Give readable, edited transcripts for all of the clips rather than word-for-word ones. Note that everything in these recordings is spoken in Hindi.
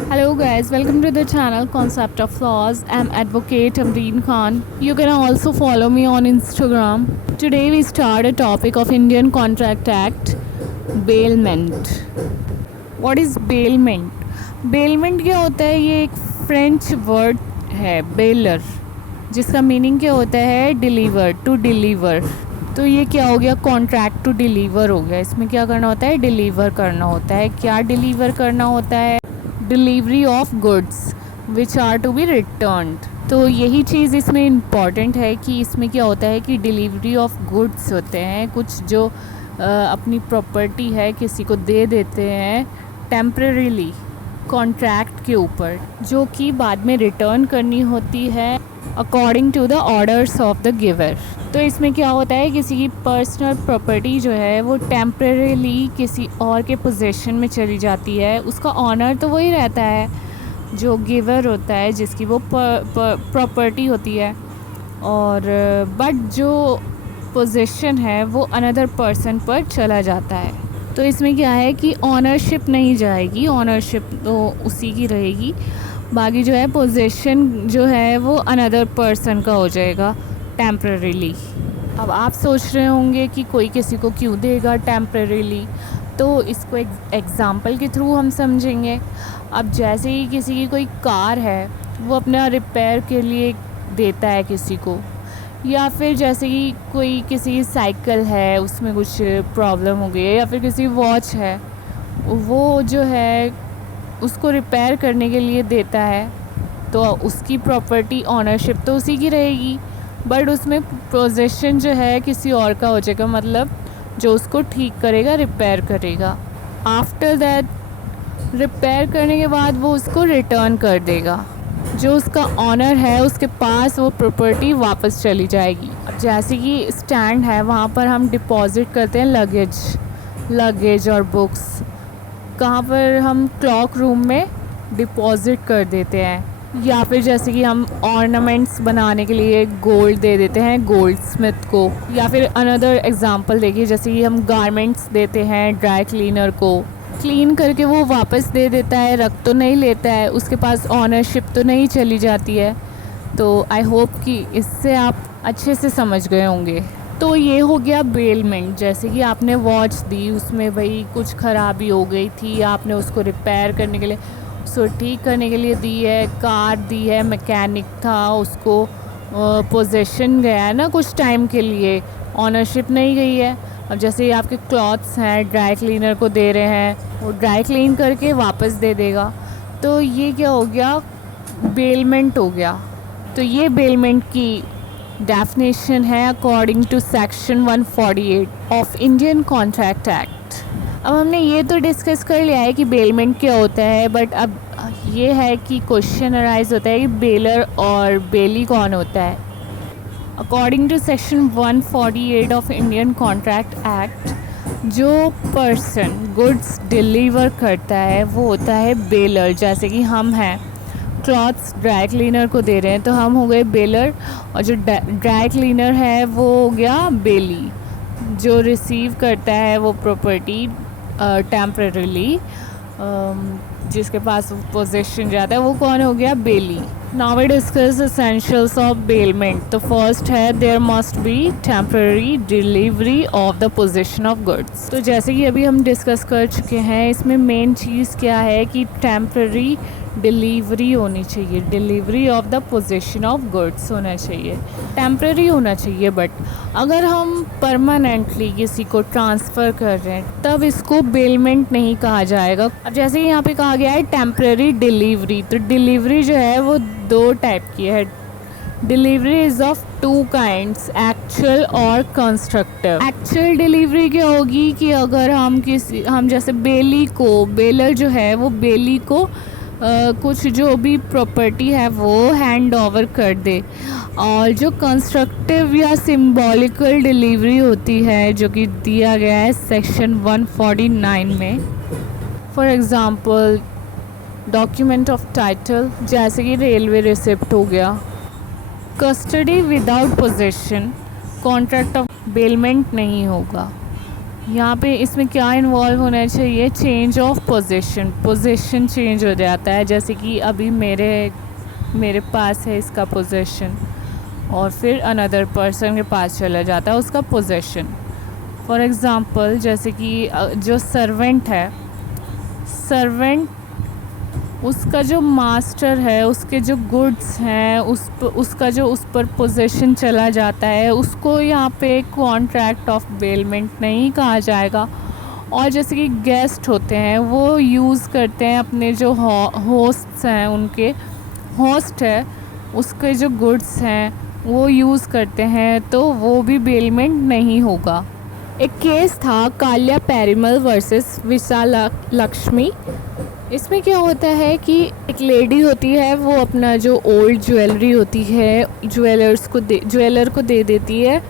Hello guys, welcome to the channel Concept of Laws. I'm advocate Amreen Khan. You can also follow me on Instagram. Today we start a topic of Indian Contract Act, bailment. What is bailment? Bailment क्या होता है? ये एक फ्रेंच वर्ड है बेलर, जिसका मीनिंग क्या होता है? Deliver, to deliver. तो ये क्या हो गया? कॉन्ट्रैक्ट टू डिलीवर हो गया। इसमें क्या करना होता है? डिलीवर करना होता है। क्या डिलीवर करना होता है? Delivery of goods which are to be returned. तो यही चीज़ इसमें इम्पॉर्टेंट है कि इसमें क्या होता है कि डिलीवरी ऑफ गुड्स होते हैं, कुछ जो अपनी प्रॉपर्टी है किसी को दे देते हैं टेम्परेरीली कॉन्ट्रैक्ट के ऊपर, जो कि बाद में रिटर्न करनी होती है according to the orders of the giver. तो इसमें क्या होता है, किसी की पर्सनल प्रॉपर्टी जो है वो टेम्परेरीली किसी और के पोजीशन में चली जाती है। उसका ऑनर तो वही रहता है जो गिवर होता है, जिसकी वो प्रॉपर्टी होती है, और बट जो पोजीशन है वो अनदर पर्सन पर चला जाता है। तो इसमें क्या है कि ऑनरशिप नहीं जाएगी, ऑनरशिप तो उसी की रहेगी, बाकी जो है पोजीशन जो है वो अनदर पर्सन का हो जाएगा टेम्परेरीली। अब आप सोच रहे होंगे कि कोई किसी को क्यों देगा टेम्परेरीली, तो इसको एग्ज़ाम्पल के थ्रू हम समझेंगे। अब जैसे ही किसी की कोई कार है वो अपना रिपेयर के लिए देता है किसी को, या फिर जैसे कि कोई किसी की साइकिल है उसमें कुछ प्रॉब्लम हो गई है, या फिर किसी वॉच है वो जो है उसको रिपेयर करने के लिए देता है, तो उसकी प्रॉपर्टी ऑनरशिप तो उसी की रहेगी, बट उसमें पोजीशन जो है किसी और का हो जाएगा, मतलब जो उसको ठीक करेगा, रिपेयर करेगा। आफ्टर दैट रिपेयर करने के बाद वो उसको रिटर्न कर देगा, जो उसका ऑनर है उसके पास वो प्रॉपर्टी वापस चली जाएगी। अब जैसे कि स्टैंड है, वहाँ पर हम डिपॉज़िट करते हैं लगेज और बुक्स। कहाँ पर? हम क्लॉक रूम में डिपॉज़िट कर देते हैं, या फिर जैसे कि हम ऑर्नामेंट्स बनाने के लिए गोल्ड दे देते हैं गोल्ड स्मिथ को, या फिर अनदर एग्जांपल देखिए, जैसे कि हम गारमेंट्स देते हैं ड्राई क्लीनर को, क्लीन करके वो वापस दे देता है, रख तो नहीं लेता है, उसके पास ऑनरशिप तो नहीं चली जाती है। तो आई होप कि इससे आप अच्छे से समझ गए होंगे। तो ये हो गया बेलमेंट। जैसे कि आपने वॉच दी, उसमें भाई कुछ ख़राबी हो गई थी, आपने उसको रिपेयर करने के लिए, उसको ठीक करने के लिए दी है, कार दी है, मैकेनिक था, उसको पोजीशन गया है ना कुछ टाइम के लिए, ऑनरशिप नहीं गई है। अब जैसे ये आपके क्लॉथ्स हैं, ड्राई क्लीनर को दे रहे हैं, वो ड्राई क्लीन करके वापस दे देगा, तो ये क्या हो गया? बेलमेंट हो गया। तो ये बेलमेंट की डेफिनेशन है according to section 148 of Indian contract act. अब हमने ये तो डिस्कस कर लिया है कि बेलमेंट क्या होता है, बट अब ये है कि क्वेश्चन अराइज होता है कि बेलर और बेली कौन होता है। According to section 148 of Indian contract act, जो पर्सन गुड्स डिलीवर करता है वो होता है बेलर। जैसे कि हम हैं, क्लॉथ्स ड्राई क्लीनर को दे रहे हैं, तो हम हो गए बेलर, और जो ड्राई क्लीनर है वो हो गया बेली। जो रिसीव करता है वो प्रॉपर्टी टेम्परेरीली, जिसके पास पोजीशन जाता है वो कौन हो गया? Bailee. Now we discuss essentials of bailment. तो फर्स्ट है, there must be temporary delivery of the position of goods. तो जैसे कि अभी हम डिस्कस कर चुके हैं, इसमें मेन चीज़ क्या है कि टेम्पररी डिलीवरी होनी चाहिए, delivery of the position of goods होना चाहिए, टेम्पररी होना चाहिए। बट अगर हम परमानेंटली किसी को ट्रांसफ़र कर रहे हैं तब इसको बेलमेंट नहीं कहा जाएगा। अब जैसे यहाँ पे कहा गया है टेम्पररी डिलीवरी, तो डिलीवरी जो है वो दो टाइप की है। Delivery is of two kinds, actual और कंस्ट्रक्टिव। एक्चुअल डिलीवरी क्या होगी कि अगर हम जैसे बेलर जो है वो बेली को कुछ जो भी प्रॉपर्टी है वो हैंड ओवर कर दे, और जो कंस्ट्रक्टिव या सिंबॉलिकल डिलीवरी होती है जो कि दिया गया है सेक्शन 149 में, for example document of title, जैसे कि रेलवे रिसिप्ट हो गया। Custody without position, contract of bailment नहीं होगा। यहाँ पे इसमें क्या इन्वॉल्व होना चाहिए, चेंज ऑफ पोजीशन चेंज हो जाता है। जैसे कि अभी मेरे पास है इसका पोजीशन और फिर अनदर पर्सन के पास चला जाता है उसका पोजीशन। फॉर एग्ज़ाम्पल जैसे कि जो सर्वेंट है, सर्वेंट उसका जो मास्टर है, उसके जो गुड्स हैं उसका जो उस पर पोजीशन चला जाता है, उसको यहाँ पे कॉन्ट्रैक्ट ऑफ बेलमेंट नहीं कहा जाएगा। और जैसे कि गेस्ट होते हैं वो यूज़ करते हैं अपने जो होस्ट्स हैं, उनके होस्ट है उसके जो गुड्स हैं वो यूज़ करते हैं, तो वो भी बेलमेंट नहीं होगा। एक केस था काल्या पेरुमल वर्सेस विशालाक्ष्मी। इसमें क्या होता है कि एक लेडी होती है, वो अपना जो ओल्ड ज्वेलरी होती है ज्वेलर को दे देती है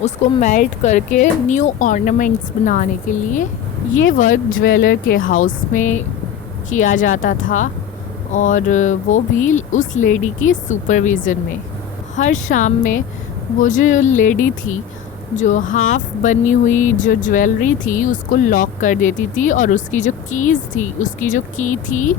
उसको मेल्ट करके न्यू ऑर्नामेंट्स बनाने के लिए। ये वर्क ज्वेलर के हाउस में किया जाता था और वो भी उस लेडी की सुपरविज़न में। हर शाम में वो जो लेडी थी, जो हाफ बनी हुई जो ज्वेलरी थी उसको लॉक कर देती थी और उसकी जो की थी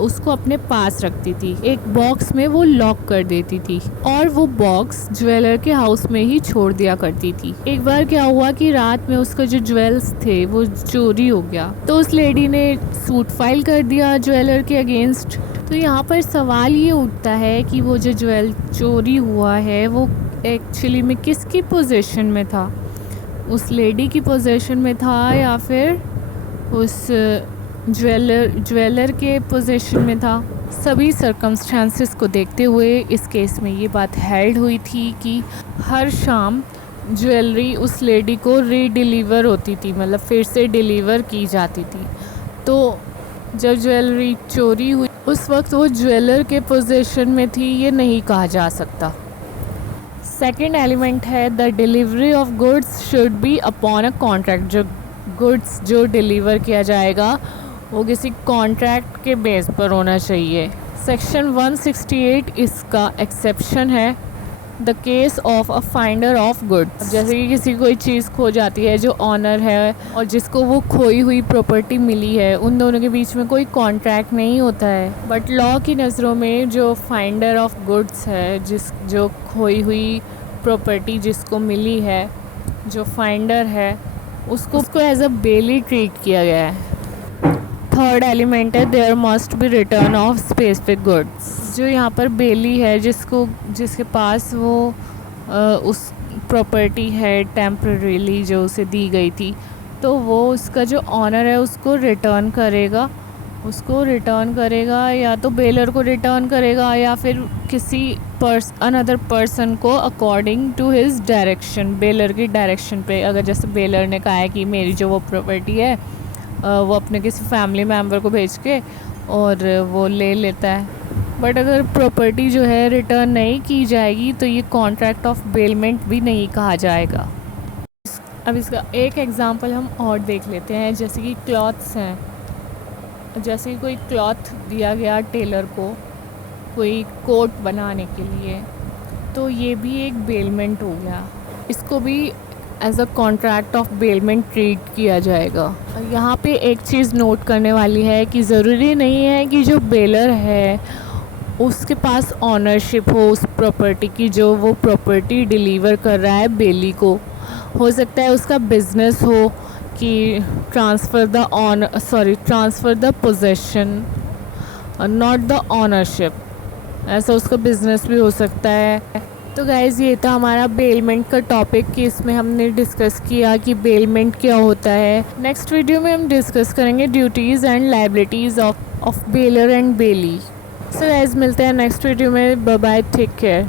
उसको अपने पास रखती थी, एक बॉक्स में वो लॉक कर देती थी और वो बॉक्स ज्वेलर के हाउस में ही छोड़ दिया करती थी। एक बार क्या हुआ कि रात में उसका जो ज्वेल्स थे वो चोरी हो गया, तो उस लेडी ने सूट फाइल कर दिया ज्वेलर के अगेंस्ट। तो यहाँ पर सवाल ये उठता है कि वो जो ज्वेल चोरी हुआ है वो एक्चुअली में किसकी पोजीशन में था, उस लेडी की पोजीशन में था या फिर उस ज्वेलर के पोजीशन में था। सभी सर्कमस्टांसेस को देखते हुए इस केस में ये बात हेल्ड हुई थी कि हर शाम ज्वेलरी उस लेडी को रीडिलीवर होती थी, मतलब फिर से डिलीवर की जाती थी। तो जब ज्वेलरी चोरी हुई उस वक्त वो ज्वेलर के पोजीशन में थी, ये नहीं कहा जा सकता। सेकेंड एलिमेंट है the delivery of goods should be upon a contract. जो गुड्स जो डिलीवर किया जाएगा वो किसी कॉन्ट्रैक्ट के बेस पर होना चाहिए। सेक्शन 168 इसका एक्सेप्शन है, the case of a finder of goods. जैसे कि किसी कोई चीज़ खो जाती है, जो ऑनर है और जिसको वो खोई हुई प्रॉपर्टी मिली है, उन दोनों के बीच में कोई कॉन्ट्रैक्ट नहीं होता है। बट लॉ की नज़रों में जो फाइंडर ऑफ गुड्स है, जो खोई हुई प्रॉपर्टी जिसको मिली है, जो फाइंडर है उसको एज अ बेली ट्रीट किया गया है। थर्ड एलिमेंट है there must be return of specific goods. जो यहाँ पर बेली है, जिसके पास वो उस प्रॉपर्टी है टेम्परेरीली जो उसे दी गई थी, तो वो उसका जो ऑनर है उसको रिटर्न करेगा या तो बेलर को रिटर्न करेगा या फिर किसी अनदर पर्सन को according to his direction, bailor की डायरेक्शन पे। अगर जैसे बेलर ने कहा है कि मेरी जो वो प्रॉपर्टी है वो अपने किसी फैमिली मेम्बर को भेज के और वो ले लेता है। बट अगर प्रॉपर्टी जो है रिटर्न नहीं की जाएगी तो ये कॉन्ट्रैक्ट ऑफ बेलमेंट भी नहीं कहा जाएगा। अब इसका एक एग्ज़ाम्पल हम और देख लेते हैं। जैसे कि क्लॉथ्स हैं, जैसे कोई क्लॉथ दिया गया टेलर को कोई कोट बनाने के लिए, तो ये भी एक बेलमेंट हो गया, इसको भी as a contract of bailment treat किया जाएगा। यहाँ पे एक चीज़ नोट करने वाली है कि ज़रूरी नहीं है कि जो बेलर है उसके पास ऑनरशिप हो उस प्रॉपर्टी की, जो वो प्रॉपर्टी डिलीवर कर रहा है बेली को। हो सकता है उसका बिजनेस हो कि transfer the possession not the ownership, ऐसा उसका बिजनेस भी हो सकता है। तो गाइज़ ये था हमारा बेलमेंट का टॉपिक कि इसमें हमने डिस्कस किया कि बेलमेंट क्या होता है। नेक्स्ट वीडियो में हम डिस्कस करेंगे duties and liabilities of bailor and bailee. So guys मिलते हैं नेक्स्ट वीडियो में। Bye bye, take care.